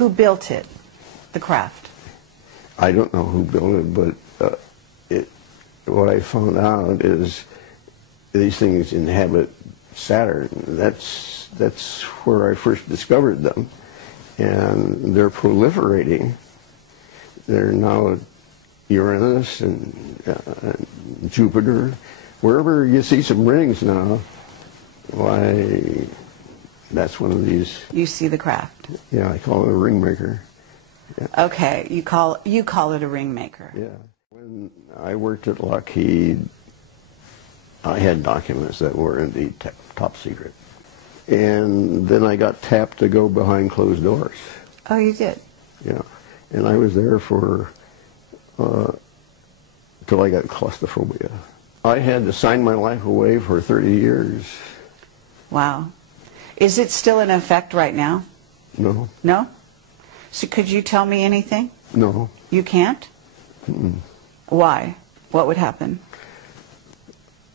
Who built it, the craft? I don't know who built it, but what I found out is these things inhabit Saturn. That's where I first discovered them, and they're proliferating. They're now Uranus and Jupiter. Wherever you see some rings now, why, that's one of these. You see the craft. Yeah, I call it a ring maker. Yeah. Okay, you call it a ring maker. Yeah. When I worked at Lockheed, I had documents that were indeed top secret. And then I got tapped to go behind closed doors. Oh, you did? Yeah. And I was there for, till I got claustrophobia. I had to sign my life away for 30 years. Wow. Is it still in effect right now? No. No? So could you tell me anything? No. You can't? Mm-mm. Why? What would happen?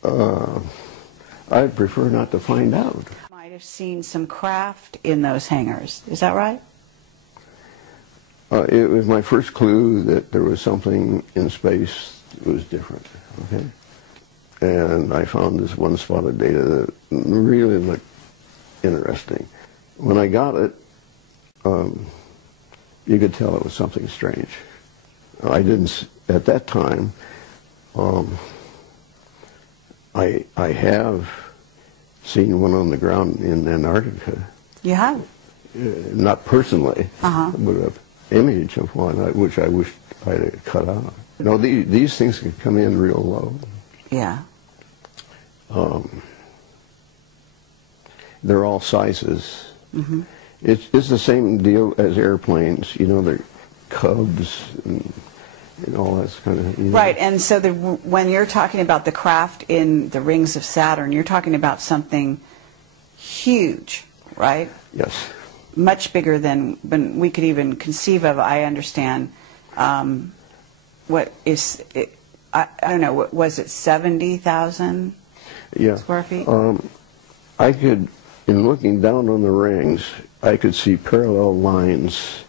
I'd prefer not to find out. Might have seen some craft in those hangars. Is that right? It was my first clue that there was something in space that was different. Okay? And I found this one spot of data that really looked interesting. When I got it, you could tell it was something strange. I didn't, at that time, I have seen one on the ground in Antarctica. You have? Not personally, but an image of one, which I wished I had cut out. You know, these things can come in real low. Yeah. They're all sizes. Mm-hmm. It's the same deal as airplanes. You know, they're Cubs and all that kind of. You know. Right, and so when you're talking about the craft in the rings of Saturn, you're talking about something huge, right? Yes. Much bigger than we could even conceive of. I understand. What is it? I don't know. What was it? 70,000 square feet. I could, in looking down on the rings, I could see parallel lines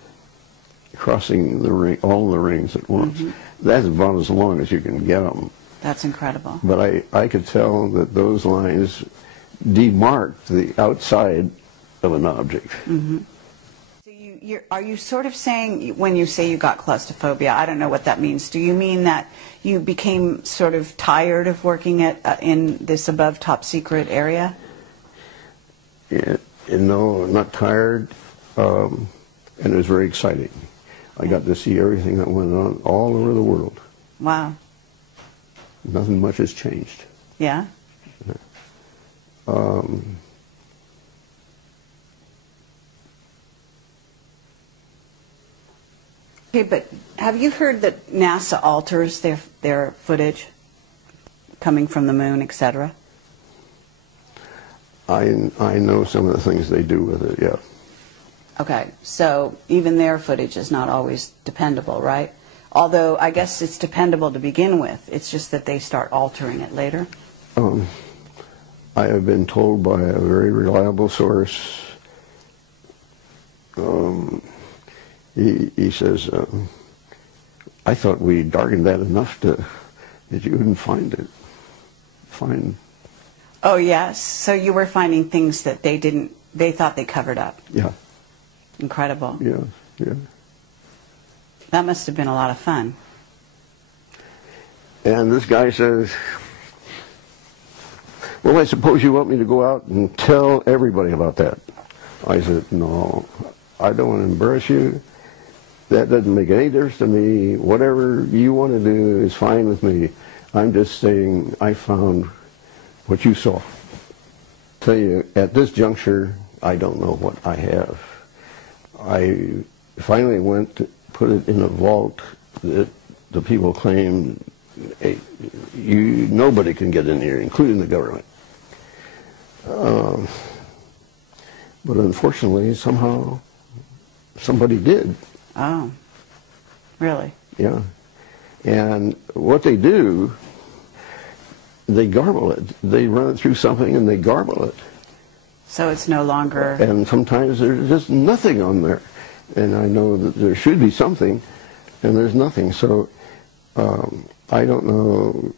crossing the ring, all the rings at once. Mm-hmm. That's about as long as you can get them. That's incredible. But I could tell that those lines demarked the outside of an object. Mm-hmm. So are you sort of saying, when you say you got claustrophobia, I don't know what that means. Do you mean that you became sort of tired of working in this above top secret area? Yeah, no, I'm not tired, and it was very exciting. I got to see everything that went on all over the world. Wow. Nothing much has changed. Yeah? Okay, but have you heard that NASA alters their footage coming from the moon, etc.? I know some of the things they do with it, yeah. Okay, so even their footage is not always dependable, right? Although I guess it's dependable to begin with. It's just that they start altering it later. I have been told by a very reliable source, he says, I thought we darkened that enough that you wouldn't find it. Oh, yes. So you were finding things that they thought they covered up. Yeah. Incredible. Yeah, yeah. That must have been a lot of fun. And this guy says, well, I suppose you want me to go out and tell everybody about that. I said, no, I don't want to embarrass you. That doesn't make any difference to me. Whatever you want to do is fine with me. I'm just saying I found what you saw. Tell you, at this juncture, I don't know what I have. I finally went to put it in a vault that the people claimed, hey, nobody can get in here, including the government. But unfortunately, somehow, somebody did. Oh, really? Yeah. And what they do, they garble it. They run it through something and they garble it. So it's no longer... And sometimes there's just nothing on there. and I know that there should be something, and there's nothing. So I don't know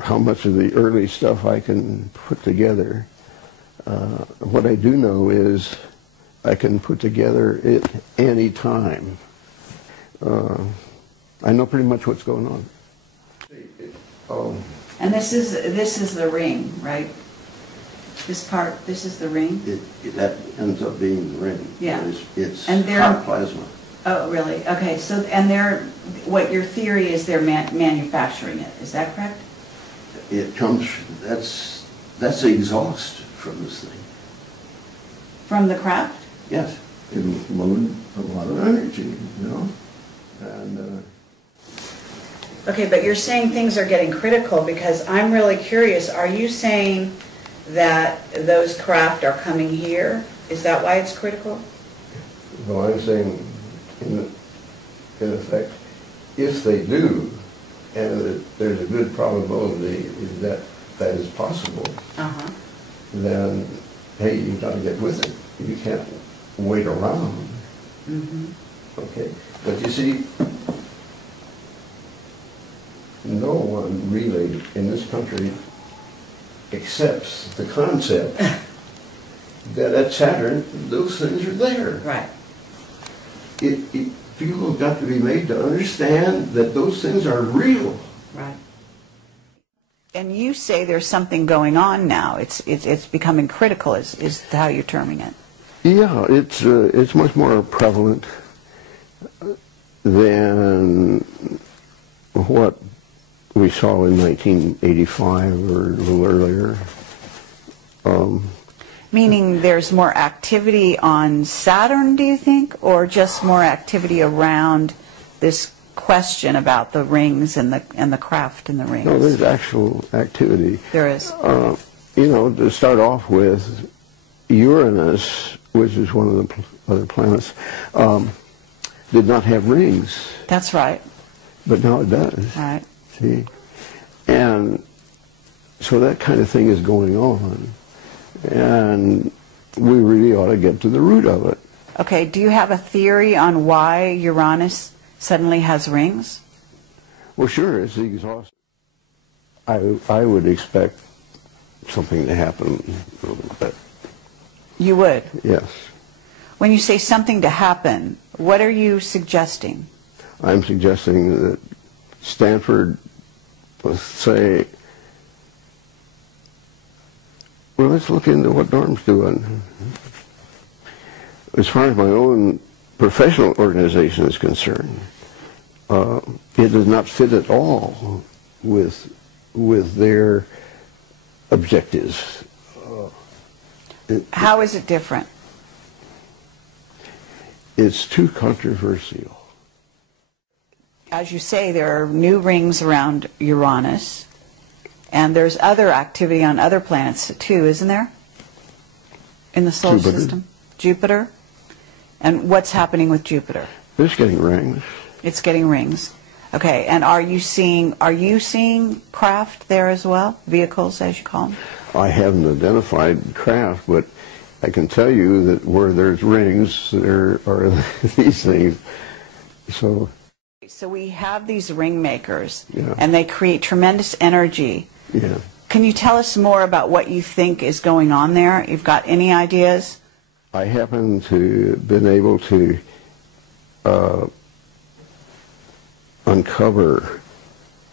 how much of the early stuff I can put together. What I do know is I can put together it any time. I know pretty much what's going on. And this is the ring, right? This part, this is the ring? That ends up being the ring. Yeah. It's and hot plasma. Oh, really? Okay, so, and what your theory is they're manufacturing it, is that correct? It comes, that's the exhaust from this thing. From the craft? Yes. It loaded a lot of energy, you know? And, okay, but you're saying things are getting critical because I'm really curious. Are you saying that those craft are coming here? Is that why it's critical? well, I'm saying, in effect, if they do, and there's a good probability that that is possible, then, hey, you've got to get with it. You can't wait around. Okay? But you see, no one really in this country accepts the concept that at Saturn, those things are there. Right. People have got to be made to understand that those things are real. Right. And you say there's something going on now. It's becoming critical, is how you're terming it. Yeah, it's much more prevalent than what we saw in 1985 or a little earlier. Meaning there's more activity on Saturn, do you think, or just more activity around this question about the rings and the craft in the rings? No, there's actual activity. There is. You know, to start off with, Uranus, which is one of the other planets, did not have rings. That's right. But now it does. Right. See? And so that kind of thing is going on. And we really ought to get to the root of it. Okay, do you have a theory on why Uranus suddenly has rings? Well, sure, it's the exhaust. I would expect something to happen a little bit. You would? Yes. When you say something to happen, what are you suggesting? I'm suggesting that Stanford, let's say, well, let's look into what Norm's doing. As far as my own professional organization is concerned, it does not fit at all with their objectives. How is it different? It's too controversial. As you say, there are new rings around Uranus, and there's other activity on other planets too, isn't there? In the solar system? Jupiter? And what's happening with Jupiter? It's getting rings. It's getting rings. Okay, and are you seeing craft there as well? Vehicles, as you call them? I haven't identified craft, but I can tell you that where there's rings, there are these things. So we have these ring makers, yeah, and they create tremendous energy. Yeah. Can you tell us more about what you think is going on there? You've got any ideas? I happen to been able to uncover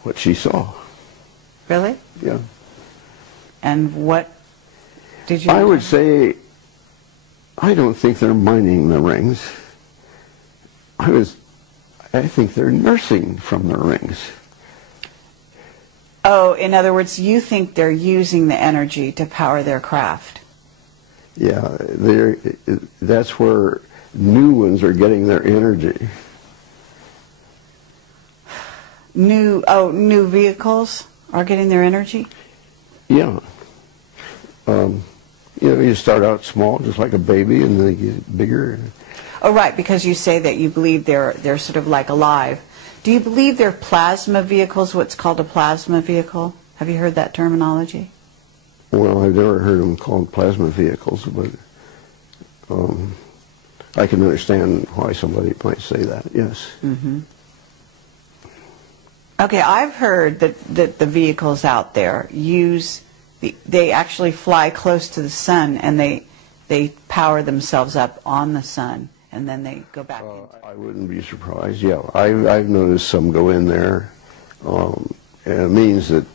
what she saw. Really? Yeah. And what did you... I would say, I don't think they're mining the rings. I think they're nursing from the rings. Oh, in other words, you think they're using the energy to power their craft. Yeah, that's where new ones are getting their energy. New vehicles are getting their energy? Yeah. You know, you start out small, just like a baby, and then they get bigger. Oh, right, because you say that you believe they're sort of like alive. Do you believe they're plasma vehicles, what's called a plasma vehicle? Have you heard that terminology? Well, I've never heard them called plasma vehicles, but I can understand why somebody might say that, yes. Mm-hmm. Okay, I've heard that the vehicles out there they actually fly close to the sun, and they power themselves up on the sun, and then they go back into it. I wouldn't be surprised, yeah. I've noticed some go in there, and it means that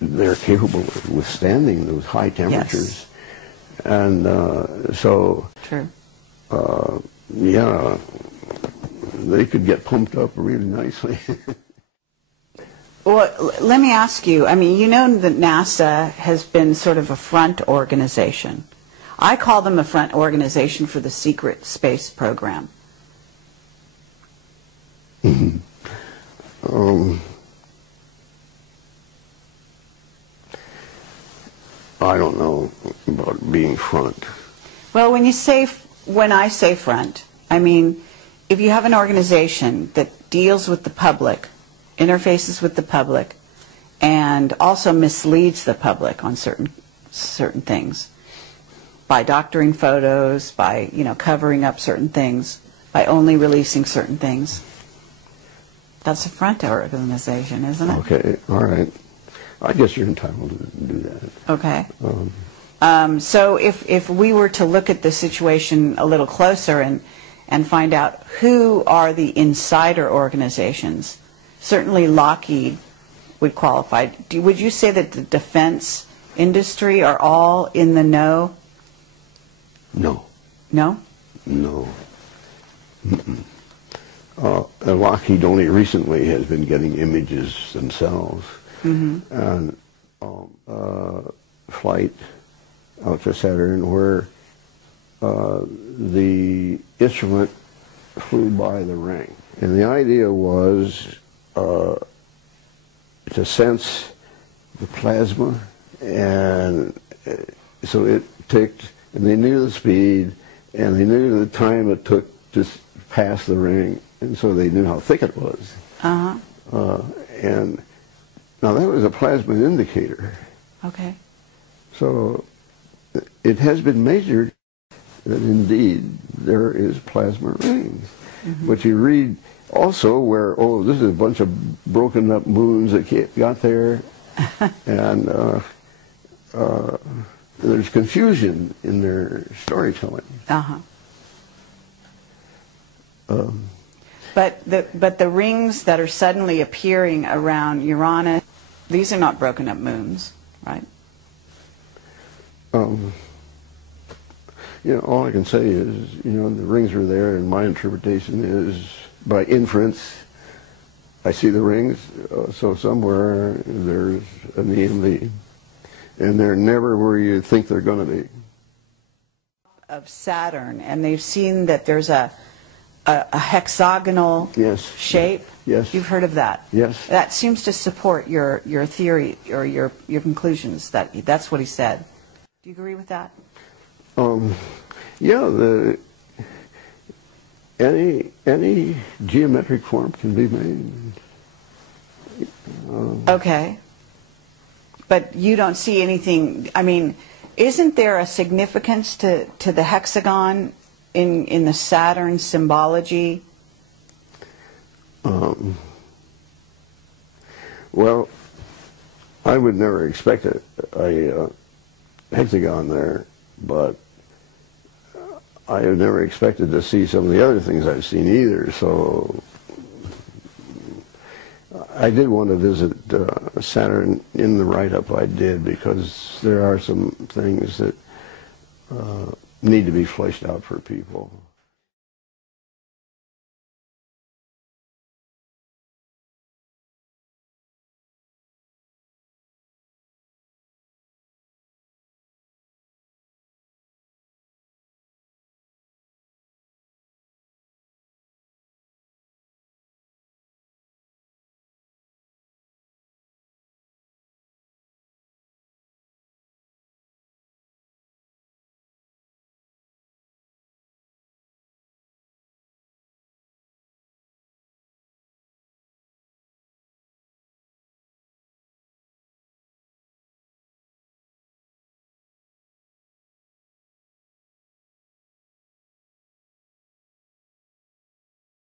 they're capable of withstanding those high temperatures. Yes. And so, true. Yeah, they could get pumped up really nicely. Well, let me ask you, I mean, you know that NASA has been sort of a front organization. I call them a front organization for the secret space program. Mm-hmm. I don't know about being front. Well, when I say front, I mean, if you have an organization that deals with the public, interfaces with the public, and also misleads the public on certain things by doctoring photos, by covering up certain things, by only releasing certain things, that's a front organization, isn't it? Okay, all right. I guess you're entitled to do that. Okay. So if we were to look at the situation a little closer and find out who are the insider organizations, certainly Lockheed would qualify. Would you say that the defense industry are all in the know? No. No? No. Lockheed only recently has been getting images themselves. Mm-hmm. And flight out to Saturn where the instrument flew by the ring. And the idea was to sense the plasma, and so it ticked, and they knew the speed, and they knew the time it took to pass the ring, and so they knew how thick it was. Uh-huh. And now that was a plasma indicator. Okay. So it has been measured that indeed there is plasma rings. Mm-hmm. But you read also where, oh, this is a bunch of broken up moons that got there, and there's confusion in their storytelling. Uh-huh. But the rings that are suddenly appearing around Uranus, these are not broken up moons, right? All I can say is, the rings are there, and my interpretation is, by inference, I see the rings, so somewhere there's an EMV, and they're never where you think they're going to be. Of Saturn, and they've seen that there's a hexagonal shape. Yes. You've heard of that? Yes. That seems to support your theory or your conclusions. That's what he said. Do you agree with that? Yeah. Any geometric form can be made. Okay. But you don't see anything. I mean, isn't there a significance to the hexagon in the Saturn symbology? Well, I would never expect a hexagon there, but I have never expected to see some of the other things I've seen either, so I did want to visit Saturn in the write-up I did, because there are some things that need to be fleshed out for people.